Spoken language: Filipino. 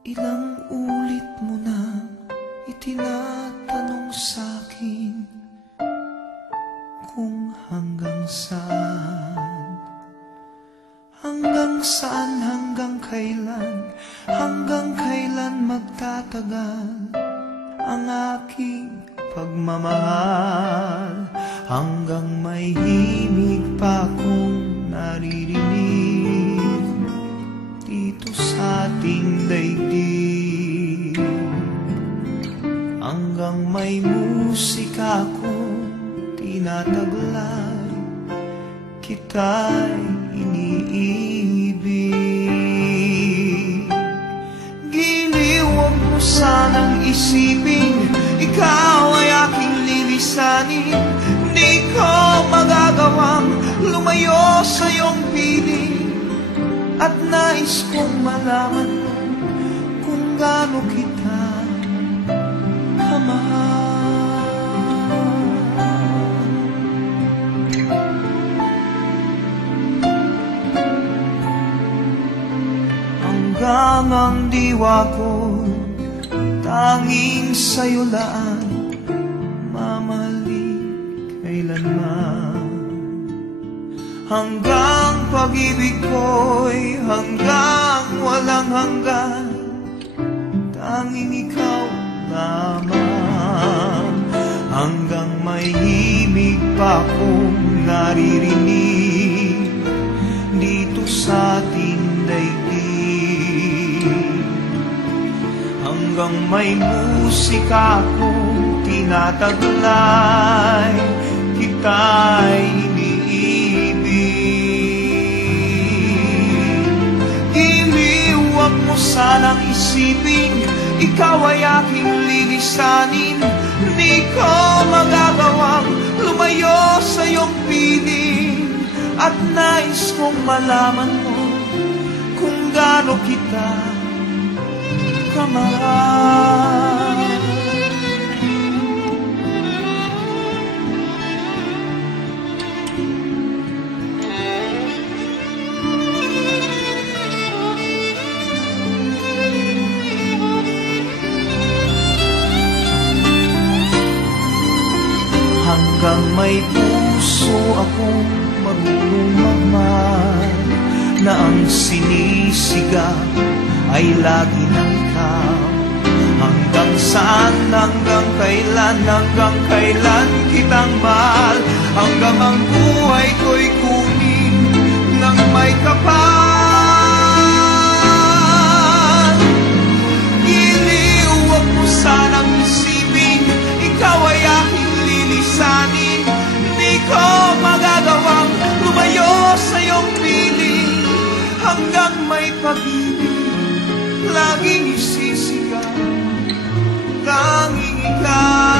Ilang ulit mo na itinatanong sa'kin kung hanggang saan, hanggang kailan magtatagal ang aking pagmamahal, hanggang may himig pa akong naririnig dito sa ating daigdig, hanggang may musika akong tinataglay, kita'y iniibig. Giliw, huwag mo sanang isipin ikaw ay aking lilisanin. Di ko magagawang lumayo sa iyong piling, at nais kong malaman mo kung gaano kita kamahal. Hanggang ang diwa ko tanging sa'yo lang mamahalin kailanman, hanggang pag-ibig ko'y hanggang walang hanggan, tanging ikaw lamang, hanggang may himig pa akong naririnig dito sa ating daigdig, hanggang may musika akong tinataglay, kita'y iniibig. Giliw, huwag mo sanang isipin ikaw ay aking lilisanin. Di ko magagawang lumayo sa iyong piling, at nais kong malaman mo kung gaano kita kamahal. Hanggang may puso akong marunong magmahal, na ang sinisigaw ay lagi ng ikaw. Hanggang saan, hanggang kailan kitang mahal, hanggang ang buhay ko'y kunin ng may kapal. Giliw, huwag mo sanang isipin ikaw ay aking lilisanin. Di ko magagawang lumayo sa iyong piling, hanggang may pag-ibig laging isisigaw, tanging ikaw.